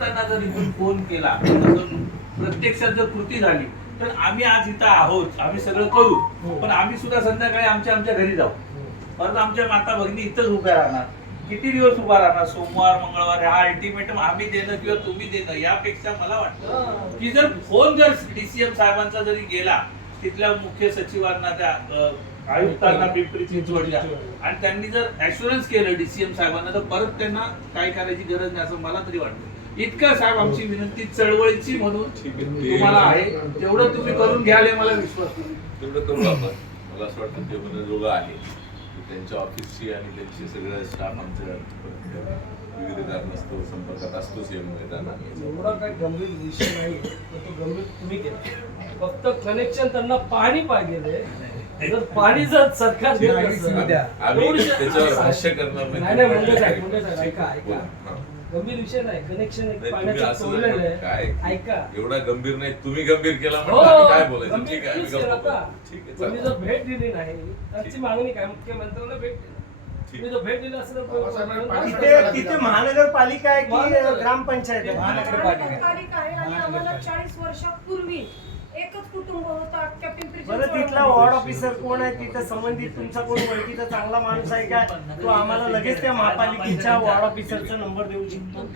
आयुक्तांना जर इथून फोन केला प्रत्यक्षात जर कृती झाली तर आम्ही आज इथं आहोत आम्ही सगळं करू. पण आम्ही सुद्धा संध्याकाळी आमच्या आमच्या घरी जाऊ. परत आमच्या माता भगिनी इथंच उभ्या राहणार. किती दिवस उभा राहणार? सोमवार मंगळवार हा अल्टिमेटम आम्ही देणं किंवा तुम्ही देणं यापेक्षा मला वाटतं की जर फोन जर डीसीएम साहेबांचा जरी गेला तिथल्या मुख्य सचिवांना त्या आयुक्तांना पिंपरी चिंचवडच्या आणि त्यांनी जर ऍश्युरन्स केलं डीसीएम साहेबांना तर परत त्यांना काय करायची गरज नाही असं मला तरी वाटतं. इतकं साहेब आमची विनंती चळवळीची म्हणून तुम्हाला आहे. तेवढं तुम्ही करून घ्याल हे मला विश्वास आहे. तेवढं करू आपण. मला असं वाटतं ते मनोरोग आहे. त्यांच्या ऑफिसची आणि त्यांची सगळं स्टाफ आमच्या विविध कारणास्तव संपर्कात असतोच यामुळे त्यांना एवढा काही गंभीर विषय नाही. तो गंभीर तुम्ही केला. फक्त कनेक्शन त्यांना पाणी पाहिजे जर पाणी जर सरकार देत नसेल, त्याच्यावर भाष्य करणार नाही. नाही मुंडे साहेब मुंडे साहेब ठीक ऐका. ऐका. हां. गंभीर विषय नाही. कनेक्शन तुम्ही पाण्याचं असं आहे. काय? ऐका. एवढा गंभीर नाही तुम्ही गंभीर केला हो म्हणजे आम्ही काय बोलायचं? गंभीर ठीक आहे आम्ही केलं? बोलू. ठीक आहे तुम्ही. जर भेट दिली नाही त्यांची. मागणी काय? मुख्यमंत्र्यांना भेट दिली. ठीक. तुम्ही जर भेट दिली असेल तर तिथे तिथे महानगरपालिका आहे की महानगर- ग्रामपंचायत आहे? महानगरपालिका आहे आणि आम्हाला चाळीस वर्षापूर्वी तिथला वॉर्ड ऑफिसर कोण आहे? तिथं संबंधित तुमचा कोण ओळखीचा चांगला माणूस आहे का? तो आम्हाला लगेच त्या महापालिकेच्या वॉर्ड ऑफिसरचा नंबर देऊ शकतो.